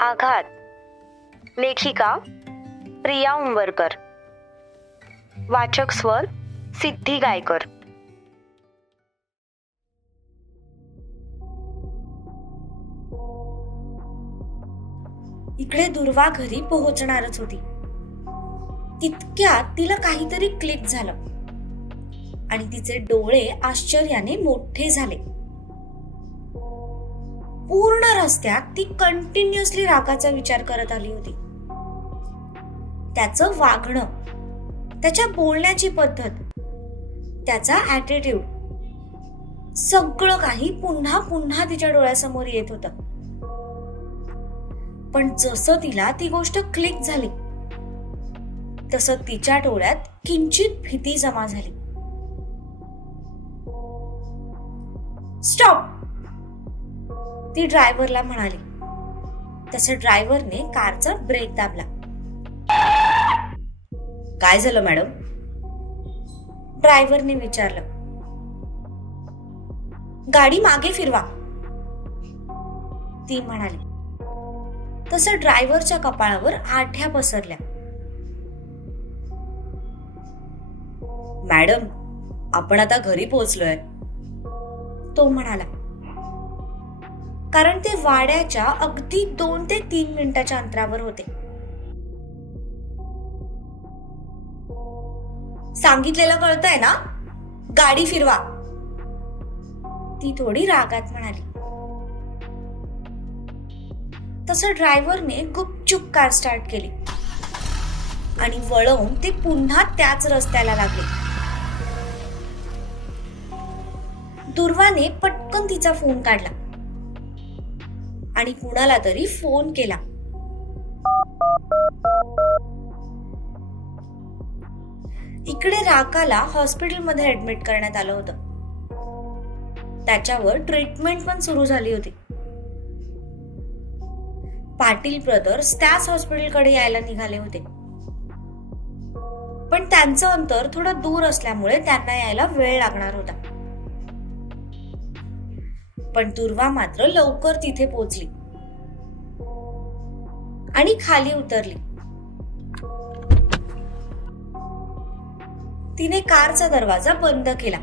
आघात. लेखिका प्रिया उंबरकर. वाचक स्वर सिद्धी गायकर. इकडे दुर्वा घरी पोहोचणारच होती. तितक्यात तिला काहीतरी क्लिक झालं. आणि तिचे डोळे आश्चर्याने मोठे झाले. पूर्ण रस्त्यात ती कंटिन्युअसली रागाचा विचार करत आली होती. त्याचं वागणं त्याच्या बोलण्याची पद्धत त्याचा ॲटिट्यूड सगळं काही पुन्हा पुन्हा तिच्या डोळ्यासमोर येत होतं. पण जसं तिला ती गोष्ट क्लिक झाली तसं तिच्या डोळ्यात किंचित भीती जमा झाली. स्टॉप ती ड्रायव्हरला म्हणाली. तसं ड्रायव्हरने कारचा ब्रेक दाबला. काय झालं मॅडम? ड्रायव्हरने विचारलं. गाडी मागे फिरवा. ती म्हणाली. तसं ड्रायव्हरच्या कपाळावर आठ्या पसरल्या. मॅडम आपण आता घरी पोहोचलोय. तो म्हणाला. कारण ते वाड्याच्या अगदी दोन ते तीन मिनिटाच्या अंतरावर होते. सांगितलेलं कळतंय ना? गाडी फिरवा. ती थोडी रागात म्हणाली. तसं ड्रायव्हरने गुपचूप कार स्टार्ट केली. आणि वळवून ते पुन्हा त्याच रस्त्याला लागले. दुर्वाने पटकन तिचा फोन काढला. आणि कुणाला तरी फोन केला. इकडे राकाला हॉस्पिटलमध्ये ऍडमिट करण्यात आलं होतं. त्याच्यावर ट्रीटमेंट पण सुरू झाली होती. पाटील ब्रदर्स त्याच हॉस्पिटलकडे यायला निघाले होते. पण त्यांचं अंतर थोडं दूर असल्यामुळे त्यांना यायला वेळ लागणार होता. पण दुर्वा मात्र लवकर तिथे पोचली. आणि खाली उतरली. तिने कारचा दरवाजा बंद केला.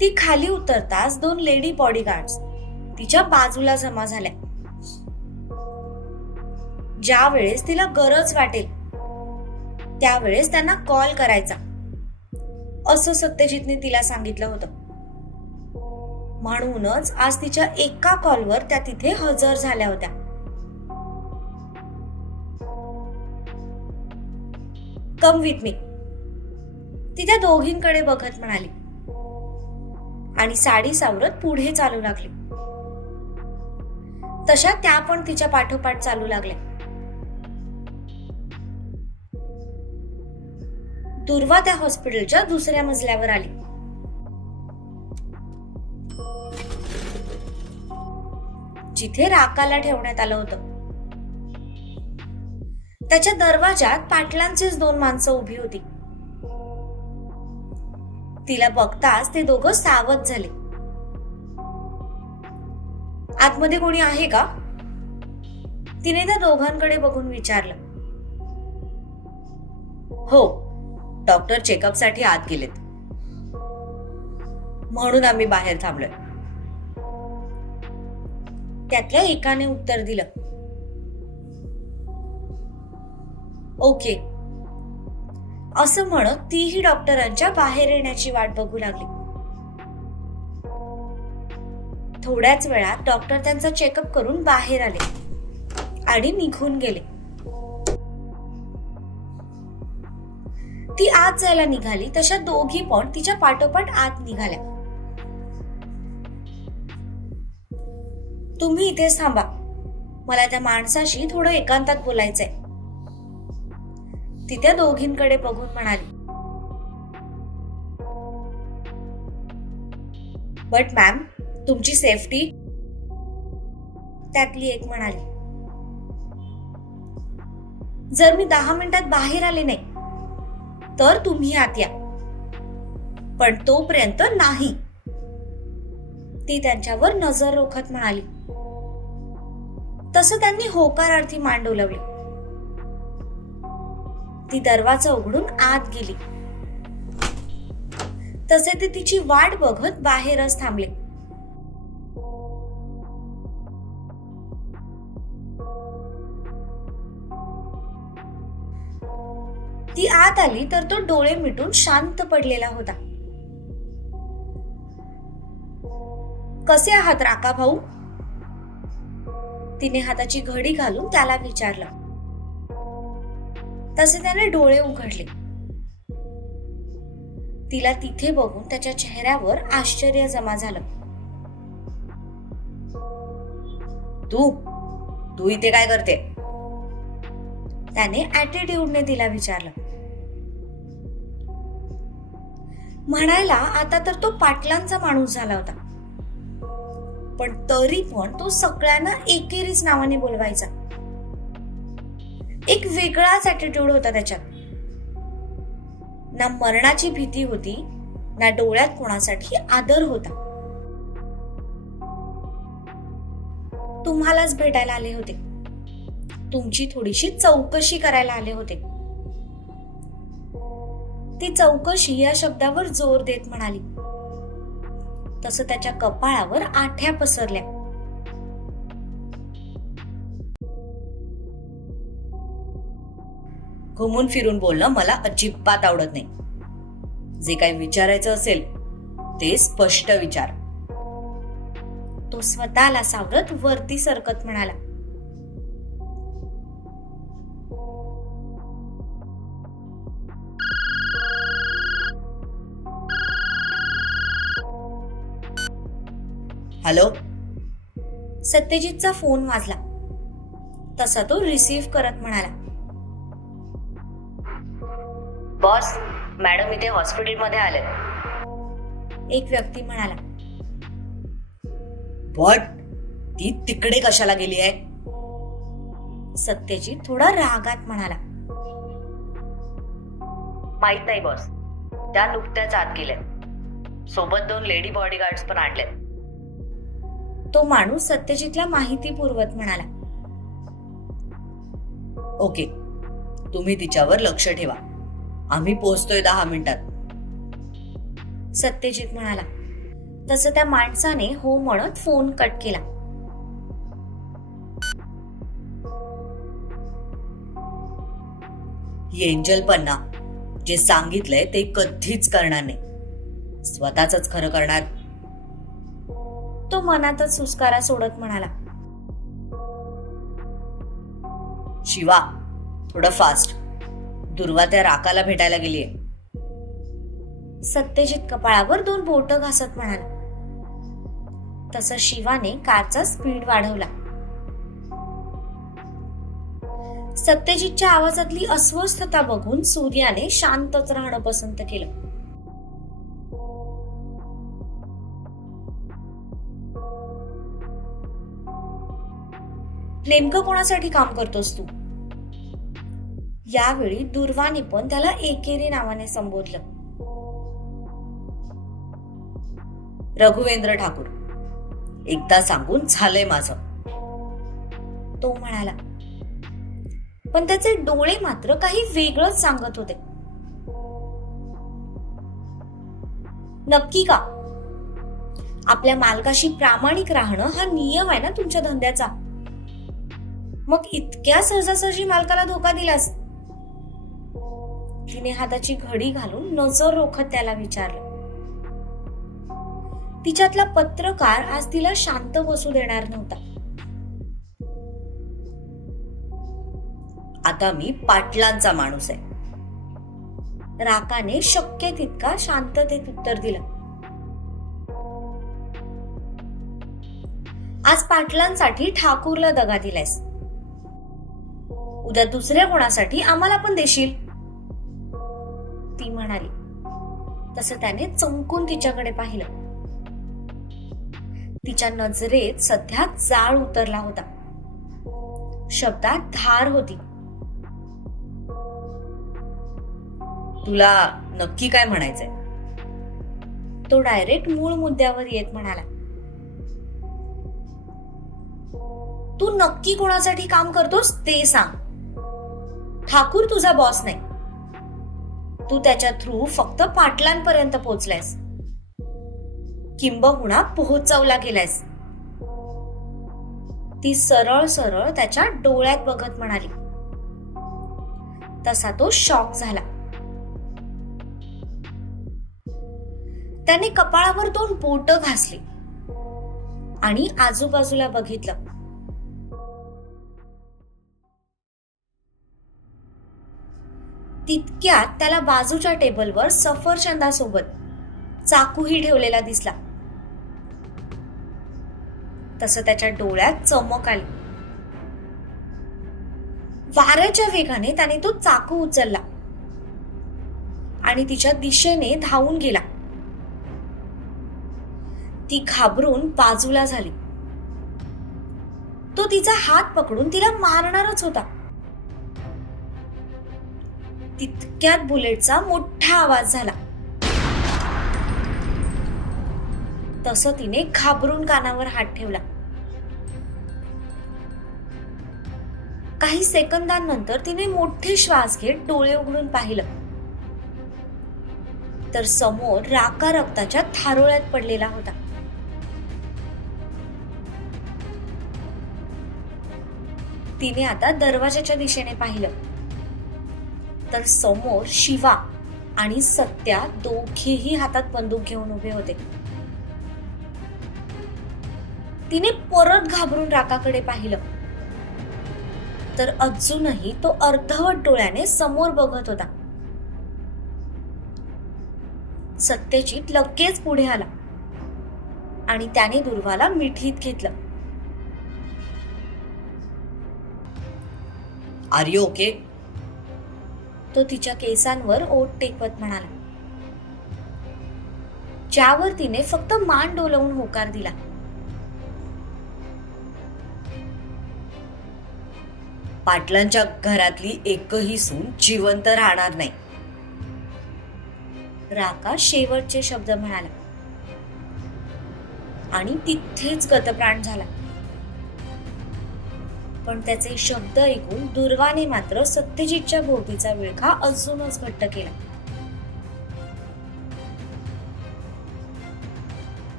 ती खाली उतरताच दोन लेडी बॉडीगार्ड्स तिच्या बाजूला जमा झाल्या. ज्या वेळेस तिला गरज वाटेल त्यावेळेस त्यांना कॉल करायचा. असं सत्यजितने तिला सांगितलं होतं. म्हणूनच आज तिच्या एका कॉलवर त्या तिथे हजर झाल्या होत्या. कम विथ मी ती त्या दोघींकडे बघत म्हणाली. आणि साडी सावरत पुढे चालू लागली. तशा त्या पण तिच्या पाठोपाठ चालू लागल्या. दुर्वा त्या हॉस्पिटलच्या दुसऱ्या मजल्यावर आली. जिथे राकाला ठेवण्यात आलं होतं. त्याच्या दरवाजात पाटलांचीच दोन माणसं उभी होती. तिला बघताच ते दोघं सावध झाले. आतमध्ये कोणी आहे का? तिने त्या दोघांकडे बघून विचारलं. हो डॉक्टर चेकअपसाठी आत गेलेत. म्हणून आम्ही बाहेर थांबलोय. त्यातल्या एकाने उत्तर दिलं. ओके. असं म्हणत तीही डॉक्टरांच्या बाहेर येण्याची वाट बघू लागली. थोड्याच वेळात डॉक्टर त्यांचा चेकअप करून बाहेर आले आणि निघून गेले. ती आत जायला निघाली तशा दोघी पण तिच्या पाठोपाठ आत निघाल्या. तुम्ही इथेच थांबा. मला त्या माणसाशी थोडं एकांतात बोलायचंय. ती त्या दोघींकडे बघून म्हणाली. बट मॅम तुमची सेफ्टी त्यातली एक म्हणाली. जर मी दहा मिनिटात बाहेर आले नाही तर तुम्ही आत या. पण तोपर्यंत नाही. ती त्यांच्यावर नजर रोखत म्हणाली. तसं त्यांनी होकारार्थी मान डोलवली ती दरवाजा उघडून आत गेली. तसे ते तिची वाट बघत बाहेरच थांबले. ती आत आली तर तो डोळे मिटून शांत पडलेला होता. कसे आहात राका भाऊ? तिने हाताची घडी घालून त्याला विचारलं. तसे त्याने डोळे उघडले. तिला तिथे बघून त्याच्या चेहऱ्यावर आश्चर्य जमा झालं. तू तू इथे काय करते? त्याने ऍटिट्यूडने तिला विचारलं. म्हणायला आता तर तो पाटलांचा माणूस झाला होता. पण तरी पण तो सगळ्यांना एकेरीच नावाने बोलवायचा. एक वेगळाच ऍटिट्यूड होता त्याच्यात. ना मरणाची भीती होती ना डोळ्यात कोणासाठी आदर होता. तुम्हालाच भेटायला आले होते. तुमची थोडीशी चौकशी करायला आले होते. ती चौकशी या शब्दावर जोर देत म्हणाली. तसं त्याच्या कपाळावर आठ्या पसरल्या. घुमून फिरून बोलणं मला अजिबात आवडत नाही. जे काही विचारायचं असेल ते स्पष्ट विचार. तो स्वतःला सावरत वरती सरकत म्हणाला. हॅलो? सत्यजितचा फोन वाजला. तसा तो रिसीव्ह करत म्हणाला. बॉस मॅडम इथे हॉस्पिटलमध्ये आले एक व्यक्ती म्हणाला. बट ती तिकडे कशाला गेली आहे? सत्यजित थोडा रागात म्हणाला. माहीत नाही बॉस त्या नुकत्याच आत गेल्या सोबत दोन लेडी बॉडीगार्ड्स पण आणले तो माणूस सत्यजितला माहिती पुरवत म्हणाला. ओके तुम्ही तिच्यावर लक्ष ठेवा. आम्ही पोहोचतोय दहा मिनिटात. सत्यजित म्हणाला. तसं त्या माणसाने हो म्हणत फोन कट केला. एंजल पन्ना जे सांगितलंय ते कधीच करणार नाही. स्वतःच खरं करणार. मनातच सुस्कारा सोडत म्हणाला. शिवा थोडं फास्ट दुर्वा त्या राकाला भेटायला गेलीये. सत्यजित कपाळावर दोन बोट घासत म्हणाला. तसं शिवाने कारचा स्पीड वाढवला. सत्यजितच्या आवाजातली अस्वस्थता बघून सूर्याने शांतच राहणं पसंत केलं. नेमकं कोणासाठी काम करतोस तू? यावेळी दुर्वाने पण त्याला एकेरी नावाने संबोधलं. रघुवेंद्र ठाकूर एकदा सांगून झालंय माझं. तो म्हणाला पण त्याचे डोळे मात्र काही वेगळंच सांगत होते. नक्की का? आपल्या मालकाशी प्रामाणिक राहणं हा नियम आहे ना तुमच्या धंद्याचा? मग इतक्या सहजासहजी मालकाला धोका दिलास? तिने हाताची घडी घालून नजर रोखत त्याला विचारलं. तिच्यातला पत्रकार आज तिला शांत बसू देणार नव्हता. आता मी पाटलांचा माणूस आहे. राकाने शक्य तितका शांततेत उत्तर दिलं. आज पाटलांसाठी ठाकूरला दगा दिलायस. उद्या दुसऱ्या कोणासाठी आम्हाला पण देशील? ती म्हणाली. तसं त्याने चमकून तिच्याकडे पाहिलं. तिच्या नजरेत सध्या जाळ उतरला होता. शब्दात धार होती. तुला नक्की काय म्हणायचंय? तो डायरेक्ट मूळ मुद्द्यावर येत म्हणाला. तू नक्की कोणासाठी काम करतोस ते सांग. ठाकूर तुझा बॉस नाही. तू त्याच्या थ्रू फक्त पाटलांपर्यंत पोहोचलायस. किंबहुना पोहोचवला गेलायस. ती सरळ सरळ त्याच्या डोळ्यात बघत म्हणाली. तसा तो शॉक झाला. त्याने कपाळावर दोन बोट घासली. आणि आजूबाजूला बघितलं. तितक्यात त्याला बाजूच्या टेबलवर सफरचंदासोबत चाकूही ठेवलेला दिसला. तसं त्याच्या डोळ्यात चमक आली. वाऱ्याच्या वेगाने त्याने तो चाकू उचलला आणि तिच्या दिशेने धावून गेला. ती घाबरून बाजूला झाली. तो तिचा हात पकडून तिला मारणारच होता. तितक्यात बुलेटचा मोठा आवाज झाला. तसं तिने घाबरून कानावर हात ठेवला. काही सेकंदांनंतर तिने मोठे श्वास घेत डोळे उघडून पाहिलं. तर समोर राका रक्ताच्या थारोळ्यात पडलेला होता. तिने आता दरवाजाच्या दिशेने पाहिलं. तर समोर शिवा आणि सत्या दोघेही हातात बंदूक घेऊन उभे होते. तिने परत घाबरून राकाकडे पाहिलं. तर अजूनही तो अर्धवट डोळ्याने समोर बघत होता. सत्यजित लगेच पुढे आला आणि त्याने दुर्वाला मिठीत घेतलं. Are you okay? तो तिच्या केसांवर ओट टेकवत म्हणाला. ज्यावर तिने फक्त मान डोलवून होकार दिला. पाटलांच्या घरातली एकही सून जिवंत राहणार नाही. राका शेवटचे शब्द म्हणाला. आणि तिथेच गतप्राण झाला. पण त्याचे शब्द ऐकून दुर्वाने मात्र सत्यजितच्या भोवतीचा विळखा अजूनच घट्ट केला.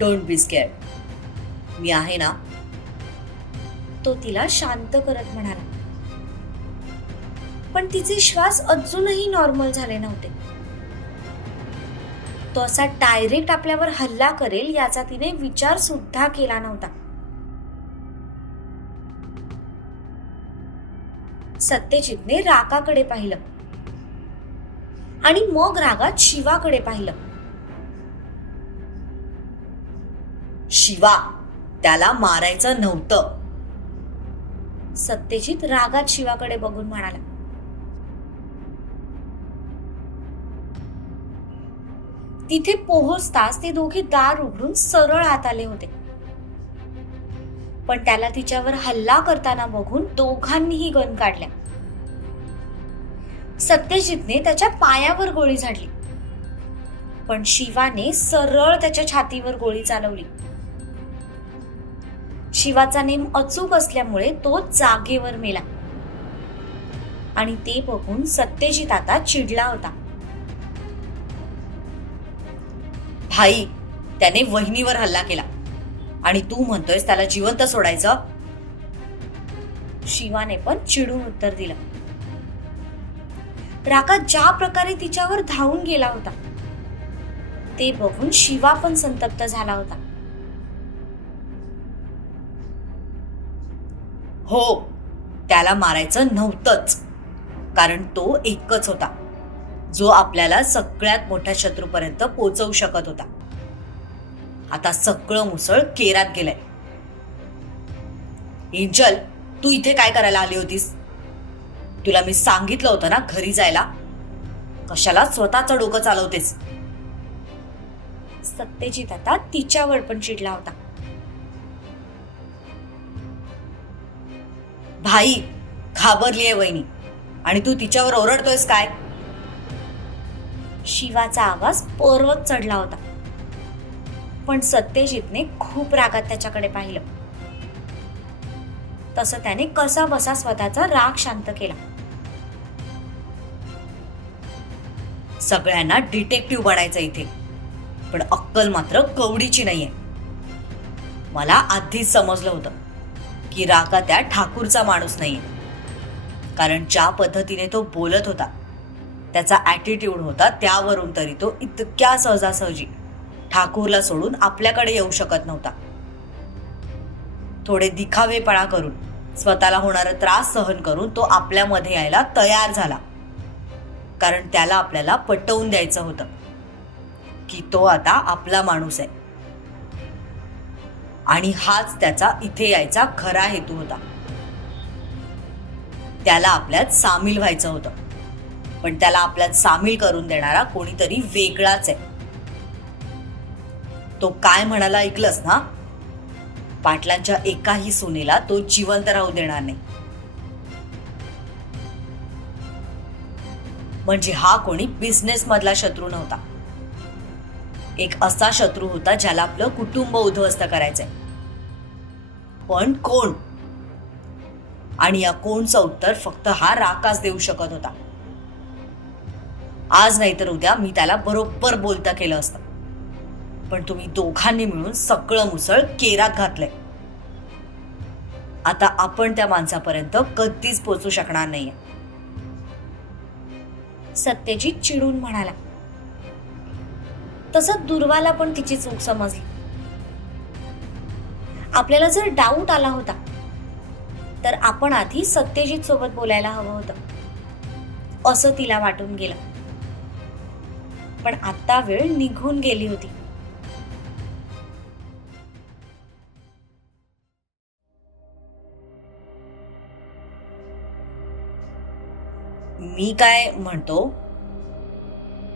डोंट बी स्कॅर मी आहे ना? तो तिला शांत करत म्हणाला. पण तिचे श्वास अजूनही नॉर्मल झाले नव्हते. तो असा डायरेक्ट आपल्यावर हल्ला करेल याचा तिने विचार सुद्धा केला नव्हता. सत्यजितने राकाकडे पाहिलं. आणि मग रागात शिवाकडे पाहिलं. शिवा त्याला मारायचं नव्हतं. सत्यजित रागात शिवाकडे बघून म्हणाला. तिथे पोहोचताच ते दोघे दार उघडून सरळ आत आले होते. पण त्याला तिच्यावर हल्ला करताना बघून दोघांनीही गण काढल्या. सत्यजितने त्याच्या पायावर गोळी झाडली. पण शिवाने सरळ त्याच्या छातीवर गोळी चालवली. शिवाचा नेम अचूक असल्यामुळे तो जागेवर मेला. आणि ते बघून सत्यजित आता चिडला होता. भाई त्याने वहिनीवर हल्ला केला. आणि तू म्हणतोयस त्याला जिवंत सोडायचं? शिवाने पण चिडून उत्तर दिलं. राका ज्या प्रकारे तिच्यावर धावून गेला होता ते बघून शिवा पण संतप्त झाला होता. हो त्याला मारायचं नव्हतंच कारण तो एकच होता जो आपल्याला सगळ्यात मोठ्या शत्रूपर्यंत पोहोचवू शकत होता. आता सगळं मुसळ केरात गेलंय. एंजल तू इथे काय करायला आली होतीस? तुला मी सांगितलं होतं ना घरी जायला? कशाला स्वतःचं डोकं चालवतेस? सत्यजित आता तिच्यावर पण चिडला होता. भाई घाबरलीये वहिनी. आणि तू तिच्यावर ओरडतोयस काय? शिवाचा आवाज पर्वत चढला होता. पण सत्यजितने खूप रागात त्याच्याकडे पाहिलं. तसं त्याने कसा बसा स्वतःचा राग शांत केला. सगळ्यांना डिटेक्टिव्ह बनायचं इथे. पण अक्कल मात्र कवडीची नाहीये. मला आधीच समजलं होतं की राका त्या ठाकूरचा माणूस नाहीये. कारण ज्या पद्धतीने तो बोलत होता त्याचा ॲटिट्यूड होता त्यावरून तरी तो इतक्या सहजासहजी ठाकूरला सोडून आपल्याकडे येऊ शकत नव्हता. थोडे दिखावेपणा करून स्वतःला होणारा त्रास सहन करून तो आपल्यामध्ये यायला तयार झाला. कारण त्याला आपल्याला पटवून द्यायचं होतं. की तो आता आपला माणूस आहे. आणि हाच त्याचा इथे यायचा खरा हेतू होता. त्याला आपल्यात सामील व्हायचं होतं. पण त्याला आपल्यात सामील करून देणारा कोणीतरी वेगळाच आहे. तो काय म्हणाला ऐकलंस ना? पाटलांच्या एकाही सुनेला तो जिवंत राहू देणार नाही. म्हणजे हा कोणी बिझनेसमधला शत्रू नव्हता. एक असा शत्रू होता ज्याला आपलं कुटुंब उद्ध्वस्त करायचंय. पण कोण? आणि या कोणचं उत्तर फक्त हा राकाच देऊ शकत होता. आज नाहीतर उद्या मी त्याला बरोबर बोलता केलं असतं. पण तुम्ही दोघांनी मिळून सगळं मुसळ केरात घातलंय. आता आपण त्या माणसापर्यंत कधीच पोचू शकणार नाहीये. सत्यजित चिडून म्हणाला. तसं दुर्वाला पण तिची चूक समजली. आपल्याला जर डाऊट आला होता तर आपण आधी सत्यजित सोबत बोलायला हवं होतं. असं तिला वाटून गेलं. पण आता वेळ निघून गेली होती. मी काय म्हणतो?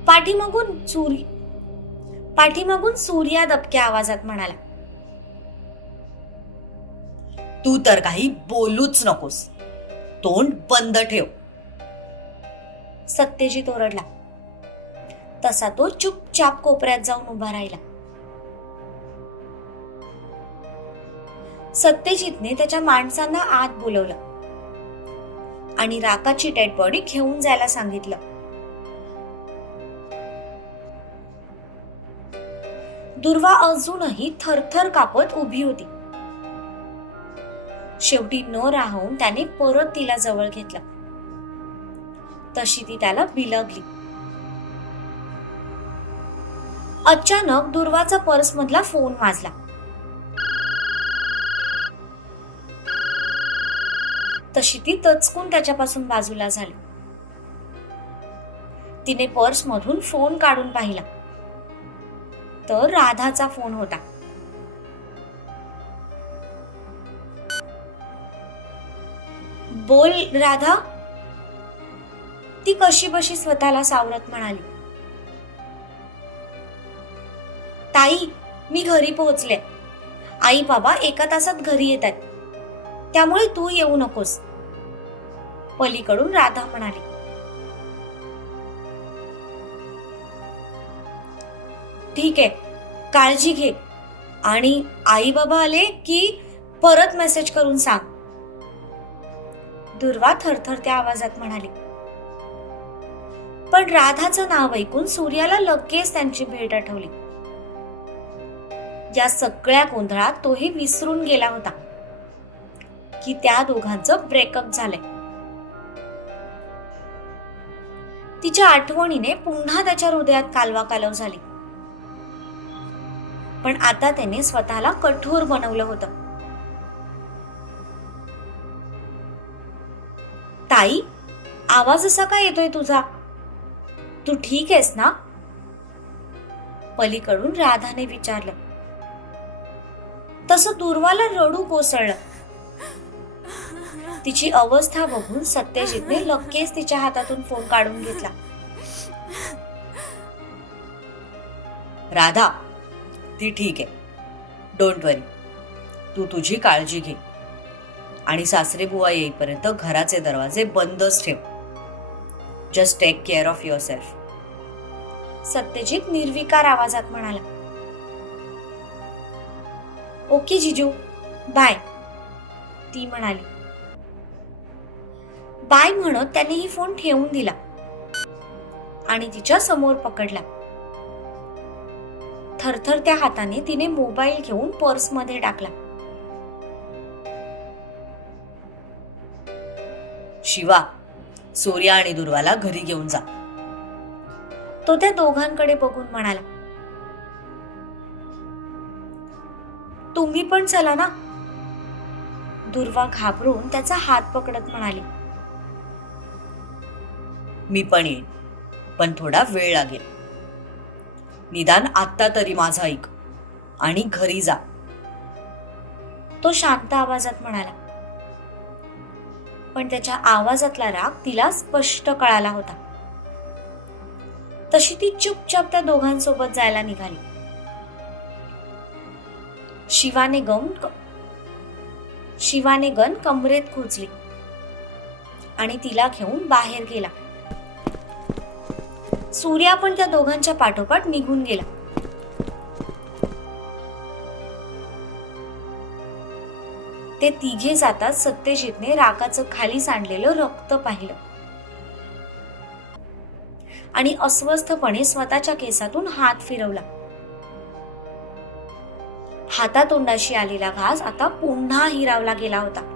पाठीमागून सूर्य पाठीमागून सूर्या दबक्या आवाजात म्हणाला तू तर काही बोलूच नकोस. तोंड बंद ठेव. सत्यजित ओरडला. तसा तो चुपचाप कोपऱ्यात जाऊन उभा राहिला. सत्यजितने त्याच्या माणसांना आत बोलवलं. आणि राकाची डेड बॉडी घेऊन जायला सांगितलं. दुर्वा अजूनही थरथर कापत उभी होती. शेवटी न राहून त्याने परत तिला जवळ घेतलं. तशी ती त्याला बिलगली. अचानक दुर्वाचा पर्स मधला फोन वाजला. तशी ती तचकून त्याच्यापासून बाजूला झाली. तिने पर्स मधून फोन काढून पाहिला. तर राधाचा फोन होता. बोल राधा. ती कशी बशी स्वतःला सावरत म्हणाली. ताई मी घरी पोहोचले. आई बाबा एका तासात घरी येतात. त्यामुळे तू येऊ नकोस. पलीकडून राधा म्हणाली. ठीक आहे काळजी घे. आणि आई बाबा आले की परत मेसेज करून सांग. दुर्वा थरथरत्या आवाजात म्हणाली. पण राधाचं नाव ऐकून सूर्याला लगेच त्यांची भेट आठवली. या सगळ्या गोंधळात तोही विसरून गेला होता. की त्या दोघांचं ब्रेकअप झालंय. तिच्या आठवणीने पुन्हा त्याच्या हृदयात कालवा कालव झाली. पण आता त्याने स्वतःला कठोर बनवलं होतं. ताई आवाज असा का येतोय तुझा? तू ठीक आहेस ना? पलीकडून राधाने विचारलं. तसं दुर्वाला रडू कोसळलं. तिची अवस्था बघून सत्यजितने लगेच तिच्या हातातून फोन काढून घेतला. राधा ती ठीक आहे. डोंट वरी तू तुझी काळजी घे. आणि सासरे बुवा येईपर्यंत घराचे दरवाजे बंदच ठेव. Just take care of yourself Satyajit निर्विकार आवाजात म्हणाला. ओके जिजू बाय ती म्हणाली. बाय म्हणत त्याने ही फोन ठेवून दिला. आणि तिच्या समोर पकडला. थरथरत्या हाताने तिने मोबाईल घेऊन पर्समध्ये टाकला. शिवा सूर्या आणि दुर्वाला घरी घेऊन जा. तो त्या दोघांकडे बघून म्हणाला. तुम्ही पण चला ना? दुर्वा घाबरून त्याचा हात पकडत म्हणाली. मी पण येईन. पण थोडा वेळ लागेल. निदान आत्ता तरी माझा ऐक आणि घरी जा. तो शांत आवाजात म्हणाला. पण त्याच्या आवाजातला राग तिला स्पष्ट कळाला होता. तशी ती चुपचाप त्या दोघांसोबत जायला निघाली. शिवाने गम शिवाने गन कमरेत खोचली आणि तिला घेऊन बाहेर गेला. सूर्या पण त्या दोघांच्या पाठोपाठ निघून गेला. ते तिघे जातात सत्यजितने रागाचं खाली सांडलेलं रक्त पाहिलं. आणि अस्वस्थपणे स्वतःच्या केसातून हात फिरवला. हातातोंडाशी आलेला घास आता पुन्हा हिरावला गेला होता.